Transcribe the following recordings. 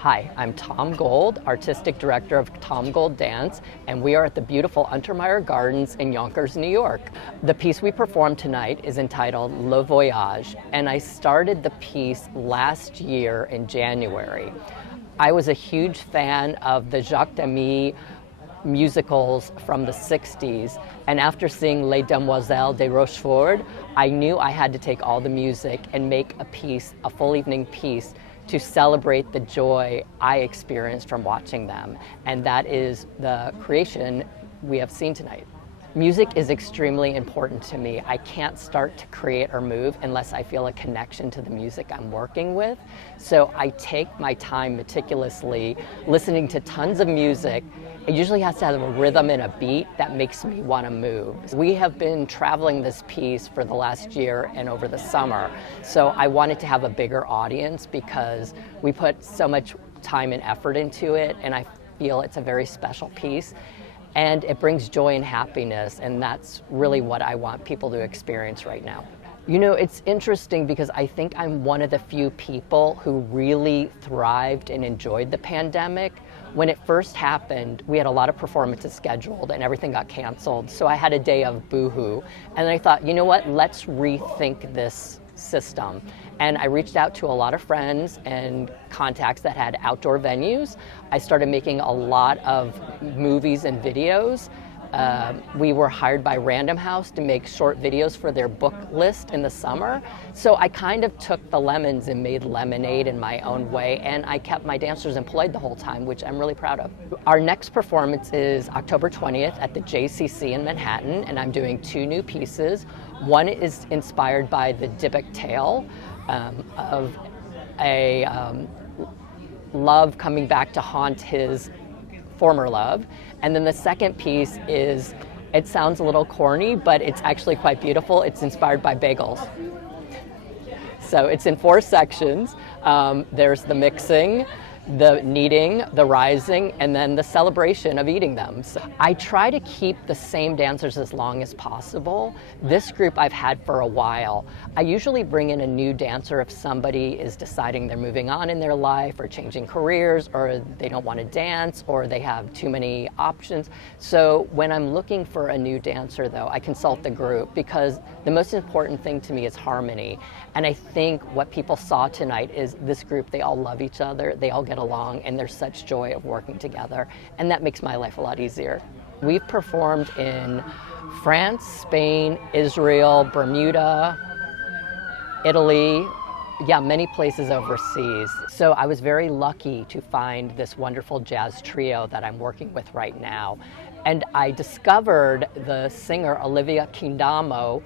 Hi, I'm Tom Gold, Artistic Director of Tom Gold Dance, and we are at the beautiful Untermyer Gardens in Yonkers, New York. The piece we performed tonight is entitled Le Voyage, and I started the piece last year in January. I was a huge fan of the Jacques Demy musicals from the 60s, and after seeing Les Demoiselles de Rochefort, I knew I had to take all the music and make a piece, a full evening piece, to celebrate the joy I experienced from watching them, and that is the creation we have seen tonight. Music is extremely important to me. I can't start to create or move unless I feel a connection to the music I'm working with. So I take my time meticulously, listening to tons of music. It usually has to have a rhythm and a beat that makes me want to move. We have been traveling this piece for the last year and over the summer. So I wanted to have a bigger audience because we put so much time and effort into it, and I feel it's a very special piece. And it brings joy and happiness, and that's really what I want people to experience right now. You know, it's interesting because I think I'm one of the few people who really thrived and enjoyed the pandemic. When it first happened, we had a lot of performances scheduled and everything got canceled, so I had a day of boohoo. And I thought, you know what, let's rethink this system. And I reached out to a lot of friends and contacts that had outdoor venues. I started making a lot of movies and videos. We were hired by Random House to make short videos for their book list in the summer. So I kind of took the lemons and made lemonade in my own way, and I kept my dancers employed the whole time, which I'm really proud of. Our next performance is October 20th at the JCC in Manhattan, and I'm doing 2 new pieces. One is inspired by the Dybbuk tale of a love coming back to haunt his former love. And then the second piece is, it sounds a little corny, but it's actually quite beautiful. It's inspired by bagels. So it's in 4 sections. There's the mixing, the kneading, the rising, and then the celebration of eating them. So I try to keep the same dancers as long as possible. This group I've had for a while. I usually bring in a new dancer if somebody is deciding they're moving on in their life or changing careers, or they don't want to dance, or they have too many options. So when I'm looking for a new dancer though, I consult the group because the most important thing to me is harmony. And I think what people saw tonight is this group, they all love each other, they all get along, and there's such joy of working together, and that makes my life a lot easier. We've performed in France, Spain, Israel, Bermuda, Italy, many places overseas. So I was very lucky to find this wonderful jazz trio that I'm working with right now. And I discovered the singer Olivia Quindamo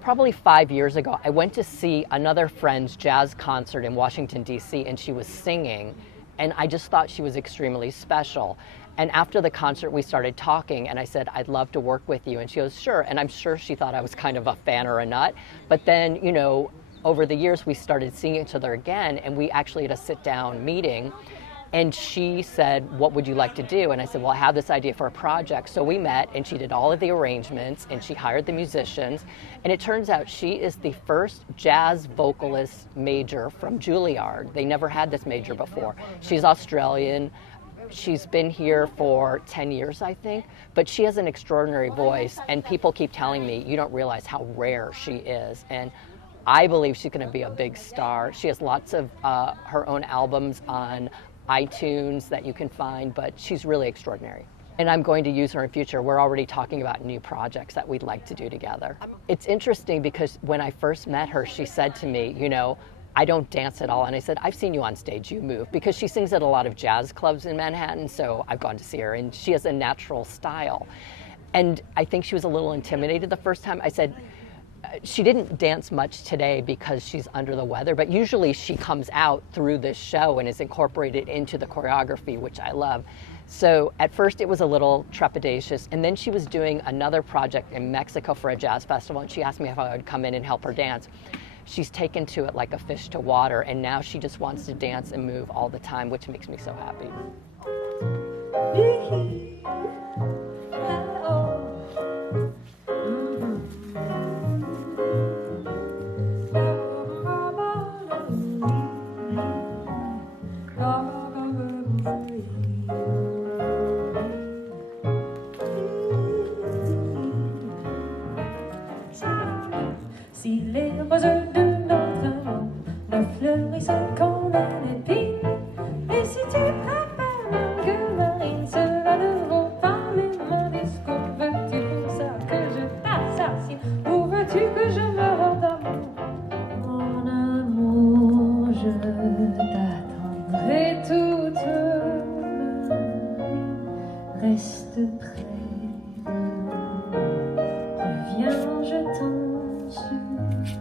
probably 5 years ago. I went to see another friend's jazz concert in Washington, D.C., and she was singing, and I just thought she was extremely special. And after the concert, we started talking, and I said, I'd love to work with you. And she goes, sure. And I'm sure she thought I was kind of a fan or a nut. But then, you know, over the years, we started seeing each other again, and we actually had a sit-down meeting. And she said, what would you like to do? And I said, well, I have this idea for a project. So we met, and she did all of the arrangements, and she hired the musicians. And it turns out she is the first jazz vocalist major from Juilliard. They never had this major before. She's Australian. She's been here for 10 years, I think, but she has an extraordinary voice, and people keep telling me, you don't realize how rare she is. And I believe she's going to be a big star. She has lots of her own albums on iTunes that you can find, but she's really extraordinary. And I'm going to use her in future. We're already talking about new projects that we'd like to do together. It's interesting because when I first met her, she said to me, you know, I don't dance at all. And I said, I've seen you on stage, you move. Because she sings at a lot of jazz clubs in Manhattan, so I've gone to see her, and she has a natural style. And I think she was a little intimidated the first time. I said, she didn't dance much today because she's under the weather, but usually she comes out through this show and is incorporated into the choreography, which I love. So at first it was a little trepidatious, and then she was doing another project in Mexico for a jazz festival, and she asked me if I would come in and help her dance. She's taken to it like a fish to water, and now she just wants to dance and move all the time, which makes me so happy. Si les roses de notre amour ne fleurissent qu'en un épi, et si tu préfères que Marine, cela ne vaut pas mes mon discours. Veux-tu pour ça que je t'assassine, ou veux-tu que je meure d'amour? Mon amour, je t'attendrai toute ma vie. Reste près de moi, reviens, je t'en supplie.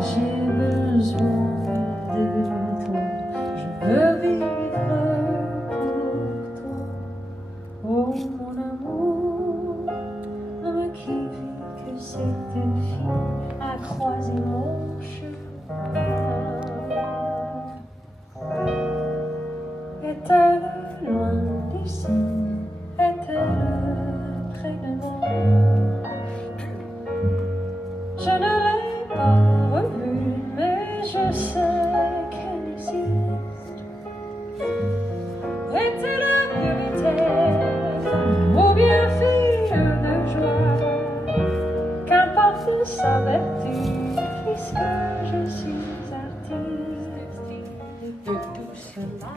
J'ai besoin de toi, je veux vivre pour toi. Oh mon amour, homme qui vit que cette fille a croisé mon chemin. Est-elle loin d'ici? Est-elle près de moi? Je ne l'ai pas revue, mais je sais qu'elle existe. Est-elle la vérité ou bien fille de joie? Qu'importe sa vertu, puisque je suis artiste de tout cela.